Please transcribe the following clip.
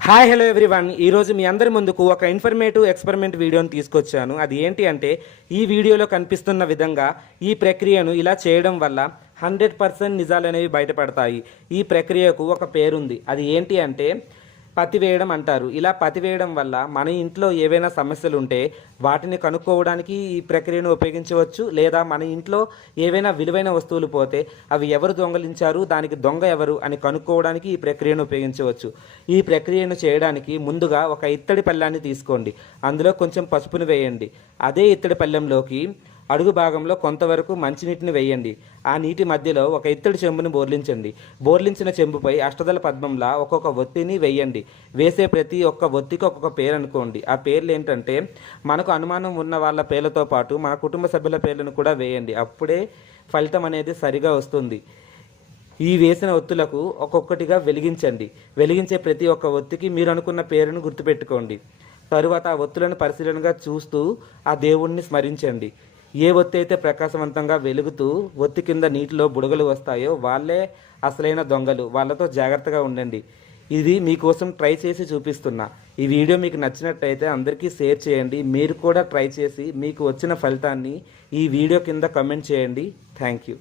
Hi hello everyone ఈరోజు మీ అందరి ముందుకు ఒక ఇన్ఫర్మేటివ్ ఎక్స్పెరిమెంట్ వీడియోని తీసుకొచ్చాను. అది ఏంటి అంటే ఈ వీడియోలో కనిపిస్తున్న విధంగా ఈ ప్రక్రియను ఇలా చేయడం వల్ల హండ్రెడ్ పర్సెంట్ నిజాలు అనేవి బయటపడతాయి. ఈ ప్రక్రియకు ఒక పేరుంది. అది ఏంటి అంటే పత్తి వేయడం అంటారు. ఇలా పత్తి వేయడం వల్ల మన ఇంట్లో ఏవైనా సమస్యలు ఉంటే వాటిని కనుక్కోవడానికి ఈ ప్రక్రియను ఉపయోగించవచ్చు. లేదా మన ఇంట్లో ఏవైనా విలువైన వస్తువులు పోతే అవి ఎవరు దొంగలించారు దానికి దొంగ ఎవరు అని కనుక్కోవడానికి ఈ ప్రక్రియను ఉపయోగించవచ్చు. ఈ ప్రక్రియను చేయడానికి ముందుగా ఒక ఇత్తడి పళ్ళాన్ని తీసుకోండి. అందులో కొంచెం పసుపును వేయండి. అదే ఇత్తడి పళ్ళెంలోకి అడుగు భాగంలో కొంతవరకు మంచినీటిని వేయండి. ఆ నీటి మధ్యలో ఒక ఇత్తడి చెంబును బోర్లించండి. బోర్లించిన చెంబుపై అష్టదల పద్మంలా ఒక్కొక్క ఒత్తిని వేయండి. వేసే ప్రతి ఒక్క ఒత్తికి ఒక్కొక్క పేరు అనుకోండి. ఆ పేర్లు ఏంటంటే మనకు అనుమానం ఉన్న వాళ్ళ పేర్లతో పాటు మన కుటుంబ సభ్యుల పేర్లను కూడా వేయండి. అప్పుడే ఫలితం అనేది సరిగా వస్తుంది. ఈ వేసిన ఒత్తులకు ఒక్కొక్కటిగా వెలిగించండి. వెలిగించే ప్రతి ఒక్క ఒత్తికి మీరు అనుకున్న పేరును గుర్తుపెట్టుకోండి. తరువాత ఆ ఒత్తులను పరిశీలనగా చూస్తూ ఆ దేవుణ్ణి స్మరించండి. ఏ ఒత్తి అయితే ప్రకాశవంతంగా వెలుగుతూ ఒత్తి కింద నీటిలో బుడగలు వస్తాయో వాళ్ళే అసలైన దొంగలు. వాళ్ళతో జాగ్రత్తగా ఉండండి. ఇది మీకోసం ట్రై చేసి చూపిస్తున్నా. ఈ వీడియో మీకు నచ్చినట్టయితే అందరికీ షేర్ చేయండి. మీరు కూడా ట్రై చేసి మీకు వచ్చిన ఫలితాన్ని ఈ వీడియో కింద కమెంట్ చేయండి. Thank you.